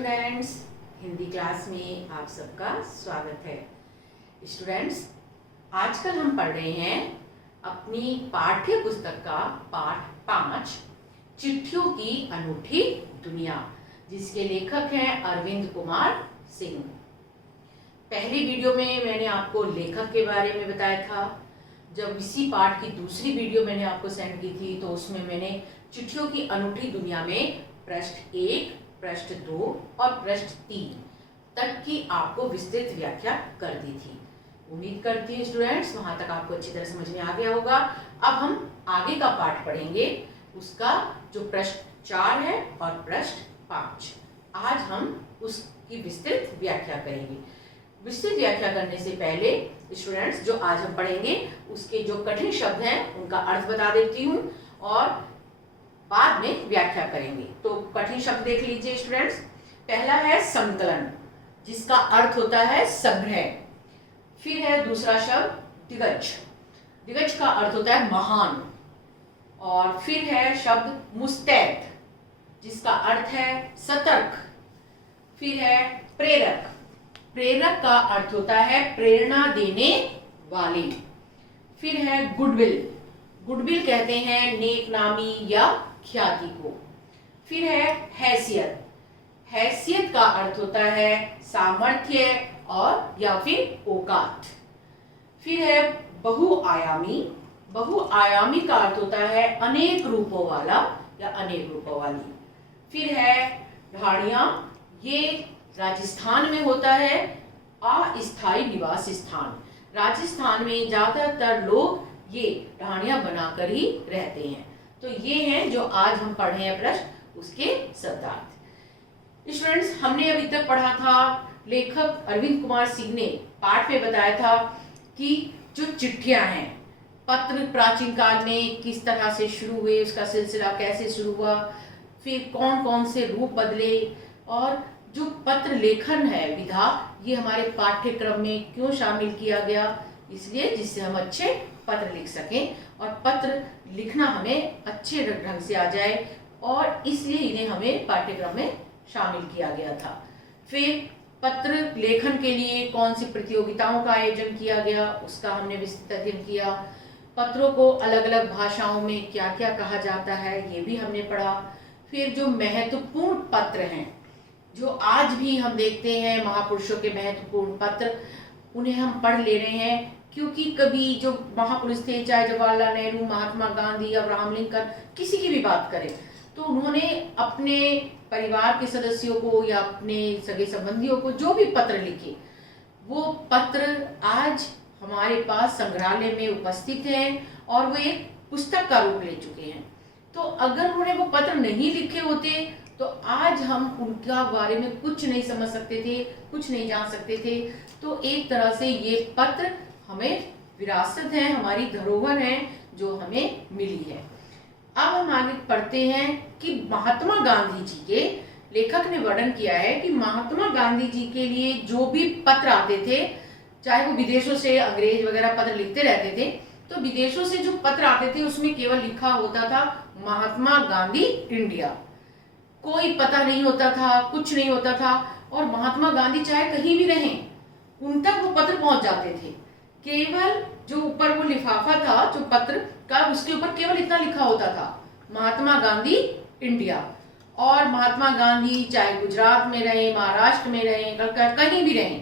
Students, Hindi class में आप सबका स्वागत है। स्टूडेंट्स, आजकल हम पढ़ रहे हैं अपनी पाठ्य पुस्तक का पाठ 5 चिट्ठियों की अनूठी दुनिया, जिसके लेखक हैं अरविंद कुमार सिंह। पहली वीडियो में मैंने आपको लेखक के बारे में बताया था। जब इसी पाठ की दूसरी वीडियो मैंने आपको सेंड की थी तो उसमें मैंने चिट्ठियों की अनूठी दुनिया में पृष्ठ 1, पृष्ठ 2 और पृष्ठ 3 तक की आपको विस्तृत व्याख्या कर दी थी। उम्मीद करती हूँ स्टूडेंट्स वहां तक आपको अच्छी तरह समझ में आ गया होगा। अब हम आगे का पाठ पढ़ेंगे, उसका जो पृष्ठ 4 है और पृष्ठ 5। आज हम उसकी विस्तृत व्याख्या करेंगे। विस्तृत व्याख्या करने से पहले स्टूडेंट्स जो आज हम पढ़ेंगे उसके जो कठिन शब्द हैं उनका अर्थ बता देती हूँ और बाद में व्याख्या करेंगे। तो कठिन शब्द देख लीजिए स्टूडेंट्स। पहला है संकलन, जिसका अर्थ होता है संग्रह। फिर है दूसरा शब्द दिग्गज। दिग्गज का अर्थ होता है महान। और फिर है शब्द मुस्तैद, जिसका अर्थ है सतर्क। फिर है प्रेरक। प्रेरक का अर्थ होता है प्रेरणा देने वाले। फिर है गुडविल। गुडविल कहते हैं नेकनामी या ख्याति को। फिर है हैसियत। हैसियत का अर्थ होता है सामर्थ्य और या फिर औकात। फिर है बहुआयामी। बहुआयामी का अर्थ होता है अनेक रूपों वाला या अनेक रूपों वाली। फिर है ढाणिया। ये राजस्थान में होता है अस्थायी निवास स्थान। राजस्थान में ज्यादातर लोग ये ढाणियां बनाकर ही रहते हैं। तो ये हैं जो आज हम पढ़ रहे हैं पृष्ठ, उसके शब्दार्थ। स्टूडेंट्स, हमने अभी तक पढ़ा था, लेखक अरविंद कुमार सिंह ने पाठ में बताया था कि जो चिट्ठियां हैं, पत्र प्राचीन काल में किस तरह से शुरू हुए, उसका सिलसिला कैसे शुरू हुआ, फिर कौन कौन से रूप बदले, और जो पत्र लेखन है विधा, ये हमारे पाठ्यक्रम में क्यों शामिल किया गया, इसलिए जिससे हम अच्छे पत्र लिख सकें और पत्र लिखना हमें अच्छे ढंग से आ जाए, और इसलिए इन्हें हमें पाठ्यक्रम में शामिल किया गया था। फिर पत्र लेखन के लिए कौन सी प्रतियोगिताओं का आयोजन किया गया, उसका हमने विस्तृत अध्ययन किया। पत्रों को अलग अलग भाषाओं में क्या क्या कहा जाता है, ये भी हमने पढ़ा। फिर जो महत्वपूर्ण पत्र हैं, जो आज भी हम देखते हैं महापुरुषों के महत्वपूर्ण पत्र, उन्हें हम पढ़ ले रहे हैं, क्योंकि कभी जो महापुरुष थे, चाहे जवाहरलाल नेहरू, महात्मा गांधी, अब्राहम लिंकन, किसी की भी बात करें, तो उन्होंने अपने परिवार के सदस्यों को या अपने सगे संबंधियों को जो भी पत्र लिखे, वो पत्र आज हमारे पास संग्रहालय में उपस्थित हैं और वो एक पुस्तक का रूप ले चुके हैं। तो अगर उन्होंने वो पत्र नहीं लिखे होते तो आज हम उनका बारे में कुछ नहीं समझ सकते थे, कुछ नहीं जान सकते थे। तो एक तरह से ये पत्र हमें विरासत है, हमारी धरोहर है जो हमें मिली है। अब हम आगे पढ़ते हैं कि महात्मा गांधी जी के, लेखक ने वर्णन किया है कि महात्मा गांधी जी के लिए जो भी पत्र आते थे, चाहे वो विदेशों से अंग्रेज वगैरह पत्र लिखते रहते थे, तो विदेशों से जो पत्र आते थे उसमें केवल लिखा होता था महात्मा गांधी इंडिया। कोई पता नहीं होता था, कुछ नहीं होता था, और महात्मा गांधी चाहे कहीं भी रहें, उन तक वो पत्र पहुंच जाते थे। केवल जो ऊपर वो लिफाफा था जो पत्र का, उसके ऊपर केवल इतना लिखा होता था महात्मा गांधी इंडिया। और महात्मा गांधी चाहे गुजरात में रहे, महाराष्ट्र में रहे, कहीं भी रहे,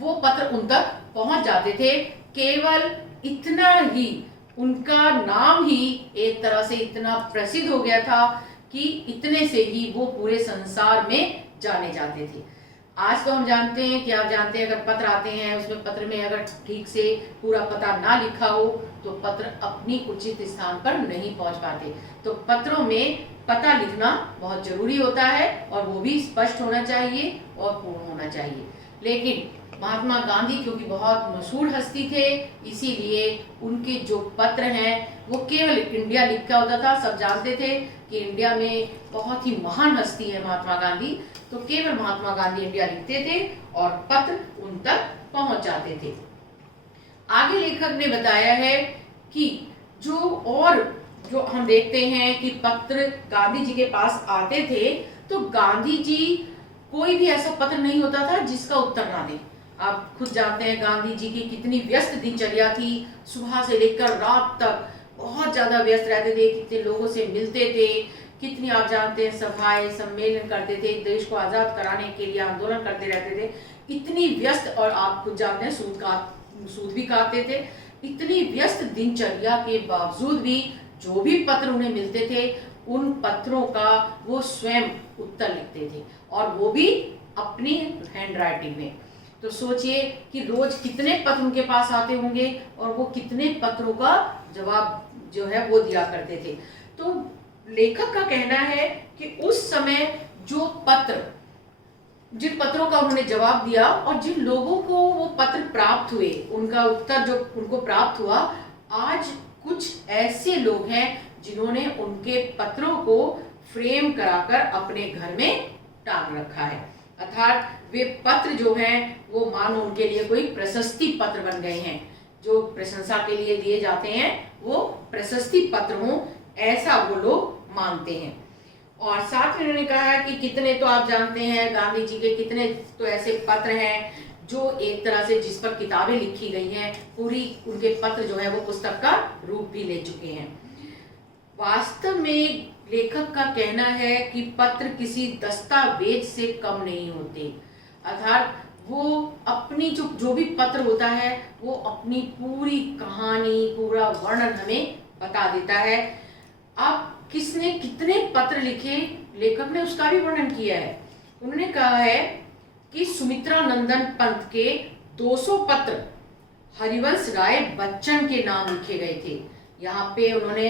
वो पत्र उन तक पहुंच जाते थे। केवल इतना ही, उनका नाम ही एक तरह से इतना प्रसिद्ध हो गया था कि इतने से ही वो पूरे संसार में जाने जाते थे। आज तो हम जानते हैं कि आप जानते हैं, अगर पत्र आते हैं उसमें पत्र में अगर ठीक से पूरा पता ना लिखा हो तो पत्र अपनी उचित स्थान पर नहीं पहुंच पाते। तो पत्रों में पता लिखना बहुत जरूरी होता है और वो भी स्पष्ट होना चाहिए और पूर्ण होना चाहिए। लेकिन महात्मा गांधी क्योंकि बहुत मशहूर हस्ती थे, इसीलिए उनके जो पत्र हैं वो केवल इंडिया लिखा होता था। सब जानते थे कि इंडिया में बहुत ही महान हस्ती है महात्मा गांधी, तो केवल महात्मा गांधी इंडिया लिखते थे और पत्र उन तक पहुंच जाते थे। आगे लेखक ने बताया है कि जो हम देखते हैं कि पत्र गांधी जी के पास आते थे, तो गांधी जी कोई भी ऐसा पत्र नहीं होता था जिसका उत्तर ना दे। आप खुद जानते हैं गांधी जी की कितनी व्यस्त दिनचर्या थी, सुबह से लेकर रात तक बहुत ज़्यादा व्यस्त रहते थे, कितने लोगों से मिलते थे, कितनी आप जानते हैं सभाएं सम्मेलन करते थे, देश को आज़ाद कराने के लिए आंदोलन करते रहते थे। इतनी व्यस्त, और आप खुद जानते हैं सूद भी काटते थे। इतनी व्यस्त दिनचर्या के बावजूद भी जो भी पत्र उन्हें मिलते थे उन पत्रों का वो स्वयं उत्तर लिखते थे, और वो भी अपनी हैंड राइटिंग में। तो सोचिए कि रोज कितने पत्र उनके पास आते होंगे और वो कितने पत्रों का जवाब जो है वो दिया करते थे। तो लेखक का कहना है कि उस समय जो जिन पत्रों का उन्होंने जवाब दिया और जिन लोगों को वो पत्र प्राप्त हुए, उनका उत्तर जो उनको प्राप्त हुआ, आज कुछ ऐसे लोग हैं जिन्होंने उनके पत्रों को फ्रेम कराकर अपने घर में टांग रखा है। अर्थात वे पत्र जो हैं वो मानो उनके लिए कोई प्रशस्ति पत्र बन गए हैं, जो प्रशंसा के लिए दिए जाते हैं वो प्रशस्ति पत्र हों, ऐसा वो लोग मानते हैं। और साथ में उन्होंने कहा है कि कितने, तो आप जानते हैं गांधी जी के कितने तो ऐसे पत्र हैं जो एक तरह से जिस पर किताबें लिखी गई हैं, पूरी उनके पत्र जो है वो पुस्तक का रूप भी ले चुके हैं। वास्तव में लेखक का कहना है कि पत्र किसी दस्तावेज से कम नहीं होते। अर्थात वो अपनी जो भी पत्र होता है वो अपनी पूरी कहानी, पूरा वर्णन हमें बता देता है। अब किसने कितने पत्र लिखे, लेखक ने उसका भी वर्णन किया है। उन्होंने कहा है कि सुमित्रा नंदन पंत के 200 पत्र हरिवंश राय बच्चन के नाम लिखे गए थे। यहाँ पे उन्होंने,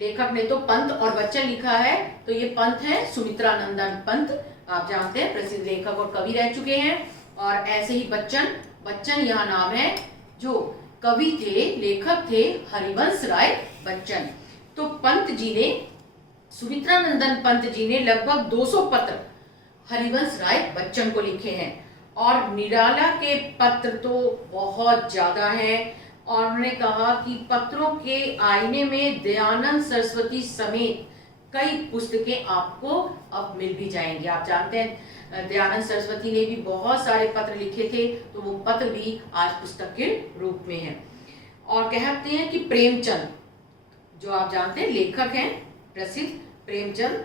लेखक ने तो पंत और बच्चन लिखा है, तो ये पंत है सुमित्रा नंदन पंत, आप जानते हैं प्रसिद्ध लेखक और कवि रह चुके हैं। और ऐसे ही बच्चन यहाँ नाम है, जो कवि थे, लेखक थे हरिवंश राय बच्चन। तो पंत जी ने, सुमित्रा नंदन पंत जी ने लगभग 200 पत्र हरिवंश राय बच्चन को लिखे हैं, और निराला के पत्र तो बहुत ज्यादा हैं। और उन्होंने कहा कि पत्रों के आईने में दयानंद सरस्वती समेत कई पुस्तकें आपको अब मिल भी जाएंगी। आप जानते हैं दयानंद सरस्वती ने भी बहुत सारे पत्र लिखे थे, तो वो पत्र भी आज पुस्तक के रूप में हैं। और कहते हैं कि प्रेमचंद, जो आप जानते हैं लेखक हैं प्रसिद्ध प्रेमचंद,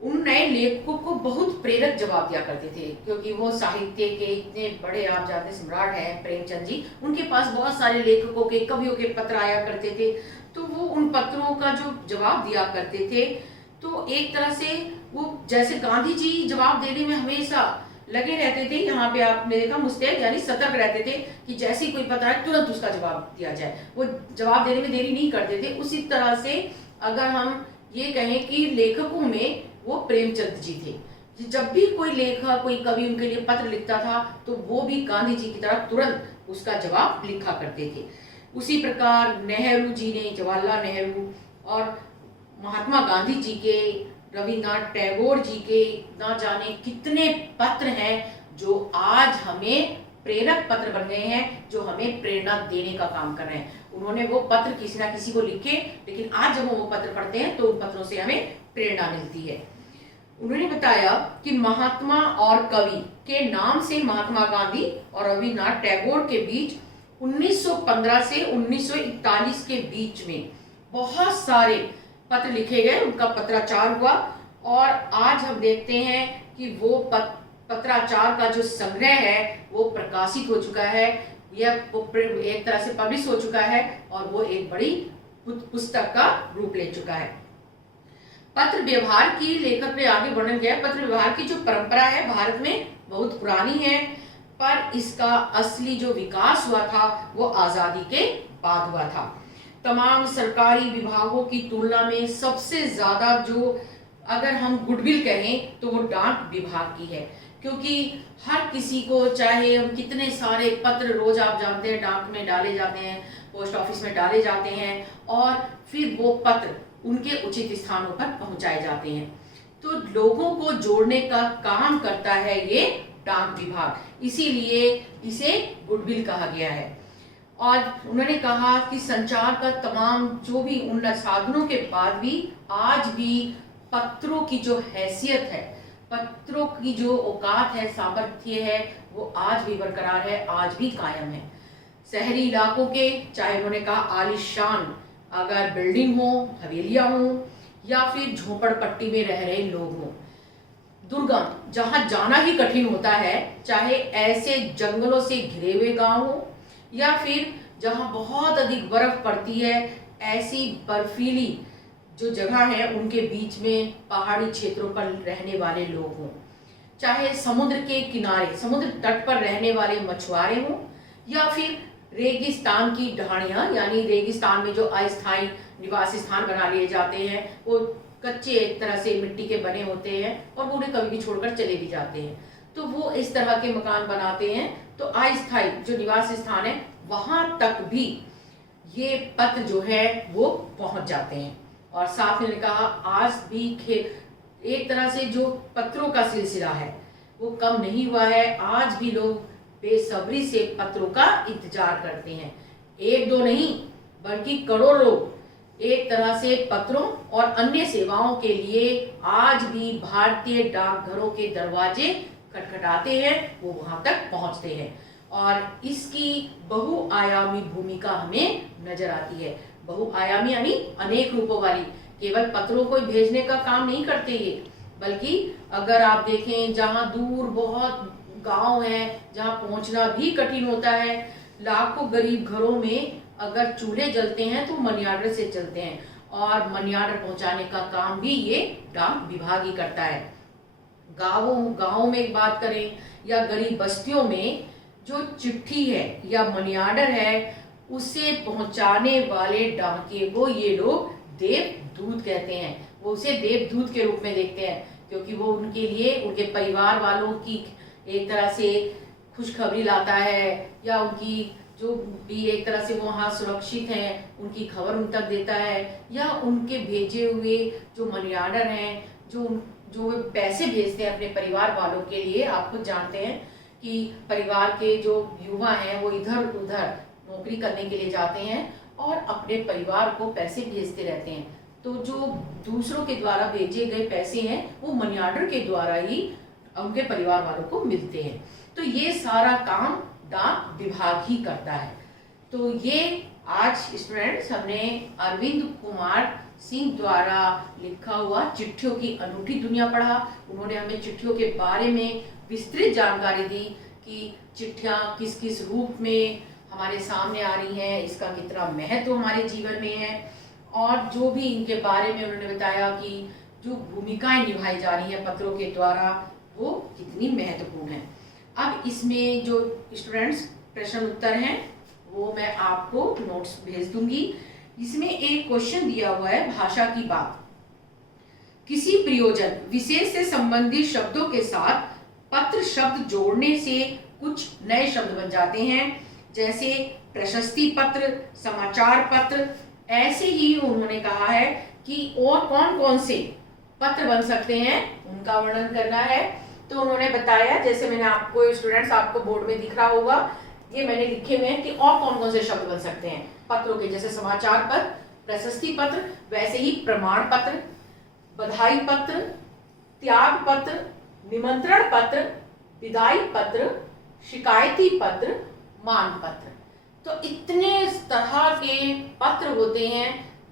उन नए लेखकों को बहुत प्रेरक जवाब दिया करते थे, क्योंकि वो साहित्य के इतने बड़े, आप जानते हैं, सम्राट हैं प्रेमचंद जी। उनके पास बहुत सारे लेखकों के, कवियों के पत्र आया करते थे, तो वो उन पत्रों का जो जवाब दिया करते थे, तो एक तरह से वो जैसे गांधी जी जवाब देने में हमेशा लगे रहते थे। यहाँ पे आपने देखा मुस्तैद यानी सतर्क रहते थे कि जैसे ही कोई पत्र आए तुरंत उसका जवाब दिया जाए, वो जवाब देने में देरी नहीं करते थे। उसी तरह से अगर हम ये कहें कि लेखकों में वो प्रेमचंद जी थे। जब भी कोई लेखक, कोई कवि उनके लिए पत्र लिखता था तो वो भी गांधी जी की तरह तुरंत उसका जवाब लिखा करते थे। उसी प्रकार नेहरू जी ने, जवाहरलाल नेहरू और महात्मा गांधी जी के, रविन्द्रनाथ टैगोर जी के, ना जाने कितने पत्र हैं जो आज हमें प्रेरक पत्र बन गए हैं, जो हमें प्रेरणा देने का काम कर रहे हैं। उन्होंने वो पत्र किसी ना किसी को लिखे, लेकिन आज जब हम वो पत्र पढ़ते हैं तो उन पत्रों से हमें प्रेरणा मिलती है। उन्होंने बताया कि महात्मा और कवि के नाम से महात्मा गांधी और रविन्द्रनाथ टैगोर के बीच 1915 से 1941 के बीच में बहुत सारे पत्र लिखे गए, उनका पत्राचार हुआ। और आज हम देखते हैं कि वो पत्राचार का जो संग्रह है वो प्रकाशित हो चुका है, यह एक तरह से पब्लिश हो चुका है और वो एक बड़ी पुस्तक का रूप ले चुका है। पत्र व्यवहार की लेखक ने आगे वर्णन किया। पत्र व्यवहार की जो परंपरा है भारत में बहुत पुरानी है, पर इसका असली जो विकास हुआ था वो आजादी के बाद हुआ था। तमाम सरकारी विभागों की तुलना में सबसे ज्यादा जो, अगर हम गुडविल कहें तो वो डाक विभाग की है, क्योंकि हर किसी को, चाहे हम कितने सारे पत्र रोज, आप जानते हैं, डाक में डाले जाते हैं, पोस्ट ऑफिस में डाले जाते हैं, और फिर वो पत्र उनके उचित स्थानों पर पहुंचाए जाते हैं। तो लोगों को जोड़ने का काम करता है ये डाक विभाग, इसीलिए इसे गुडविल कहा गया है। और उन्होंने कहा कि संचार का तमाम जो भी उन्नत साधनों के बाद भी आज भी पत्रों की जो हैसियत है पत्रों की जो औकात है, सामर्थ्य है, वो आज भी बरकरार है, आज भी कायम है। शहरी इलाकों के, चाहे उन्होंने कहा आलीशान अगर बिल्डिंग हो, हवेलियां हो, या फिर झोपड़पट्टी में रह रहे लोग हों, दुर्गम जहां जाना ही कठिन होता है, चाहे ऐसे जंगलों से घिरे हुए गांव हो या फिर जहां बहुत अधिक बर्फ पड़ती है, ऐसी बर्फीली जो जगह है उनके बीच में पहाड़ी क्षेत्रों पर रहने वाले लोग हों, चाहे समुद्र के किनारे, समुद्र तट पर रहने वाले मछुआरे हों, या फिर रेगिस्तान की ढाणियां, यानी रेगिस्तान में जो अस्थायी निवासी स्थान बना लिए जाते हैं, वो कच्चे एक तरह से मिट्टी के बने होते हैं और वो उन्हें कभी भी छोड़कर चले भी जाते हैं, तो वो इस तरह के मकान बनाते हैं। तो अस्थायी जो निवास स्थान है वहां तक भी ये पत्र जो है वो पहुंच जाते हैं। और साथ में कहा आज भी एक तरह से जो पत्रों का सिलसिला है वो कम नहीं हुआ है, आज भी लोग बेसब्री से पत्रों का इंतजार करते हैं। एक दो नहीं बल्कि करोड़ों लोग एक तरह से पत्रों और अन्य सेवाओं के लिए आज भी भारतीय डाकघरों के दरवाजे खटखटाते हैं, वो वहां तक पहुंचते हैं। और इसकी बहुआयामी भूमिका हमें नजर आती है। बहुआयामी यानी अनेक रूपों वाली, केवल पत्रों को भेजने का काम नहीं करते ये, बल्कि अगर आप देखें जहां दूर बहुत गांव हैं, जहां पहुंचना भी कठिन होता है, लाखों गरीब घरों में अगर चूल्हे जलते हैं तो मनी ऑर्डर से चलते हैं, और मनी ऑर्डर पहुंचाने का काम भी ये डाक विभाग ही करता है। गाँवों में बात करें या गरीब बस्तियों में जो चिट्ठी है या मनी ऑर्डर है उसे पहुंचाने वाले डाकिये को ये लोग देवदूत कहते हैं। वो उसे देवदूत के रूप में देखते हैं, क्योंकि वो उनके लिए, उनके परिवार वालों की एक तरह से खुशखबरी लाता है, या उनकी जो भी एक तरह से वो वहाँ सुरक्षित हैं उनकी खबर उन तक देता है, या उनके भेजे हुए जो मनी ऑर्डर हैं, जो पैसे भेजते हैं अपने परिवार वालों के लिए। आप खुद जानते हैं कि परिवार के जो युवा हैं वो इधर उधर नौकरी करने के लिए जाते हैं और अपने परिवार को पैसे भेजते रहते हैं, तो जो दूसरों के द्वारा भेजे गए पैसे हैं वो मनी ऑर्डर के द्वारा ही उनके परिवार वालों को मिलते हैं। तो ये सारा काम डाक विभाग ही करता है। तो ये आज स्टूडेंट्स हमने अरविंद कुमार सिंह द्वारा लिखा हुआ चिट्ठियों की अनूठी दुनिया पढ़ा। उन्होंने हमें चिट्ठियों के बारे में विस्तृत जानकारी दी कि चिट्ठियां किस किस रूप में हमारे सामने आ रही हैं, इसका कितना महत्व हमारे जीवन में है, और जो भी इनके बारे में उन्होंने बताया कि जो भूमिकाएं निभाई जा रही हैं पत्रों के द्वारा वो कितनी महत्वपूर्ण है। अब इसमें जो स्टूडेंट्स प्रश्न उत्तर हैं वो मैं आपको नोट्स भेज दूंगी। इसमें एक क्वेश्चन दिया हुआ है, भाषा की बात। किसी प्रयोजन विशेष से संबंधित शब्दों के साथ पत्र शब्द जोड़ने से कुछ नए शब्द बन जाते हैं, जैसे प्रशस्ति पत्र, समाचार पत्र। ऐसे ही उन्होंने कहा है कि और कौन कौन से पत्र बन सकते हैं उनका वर्णन करना है। तो उन्होंने बताया, जैसे मैंने आपको स्टूडेंट्स आपको बोर्ड में दिख रहा होगा, ये मैंने लिखे हुए हैं कि और कौन कौन से शब्द बन सकते हैं पत्रों के, जैसे समाचार पत्र, प्रशस्ति पत्र, वैसे ही प्रमाण पत्र, बधाई पत्र, त्याग पत्र, निमंत्रण पत्र, विदाई पत्र, शिकायती पत्र, मान पत्र। तो इतने तरह के पत्र होते हैं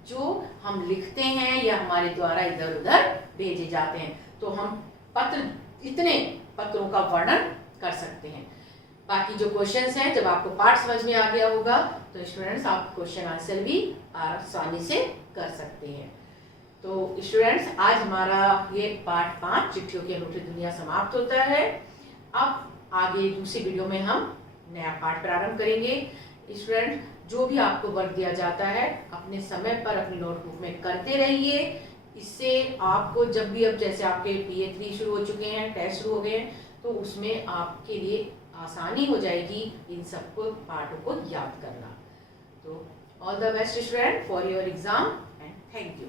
जो हम लिखते हैं या हमारे द्वारा इधर उधर भेजे जाते हैं। तो हम इतने पत्रों का वर्णन कर सकते हैं। बाकी जो क्वेश्चंस हैं, जब आपको पाठ समझ में आ गया होगा तो स्टूडेंट्स आप क्वेश्चन आंसर भी आसानी से कर सकते हैं। तो स्टूडेंट्स आज हमारा ये पाठ 5 चिट्ठियों की अनूठी दुनिया समाप्त होता है। अब आगे दूसरी वीडियो में हम नया पाठ प्रारंभ करेंगे। स्टूडेंट जो भी आपको वर्क दिया जाता है अपने समय पर अपनी नोटबुक में करते रहिए। इससे आपको जब भी, अब जैसे आपके PA3 शुरू हो चुके हैं, टेस्ट शुरू हो गए हैं, तो उसमें आपके लिए आसानी हो जाएगी इन सबको पाठों को याद करना। तो all the best student for your exam and thank you.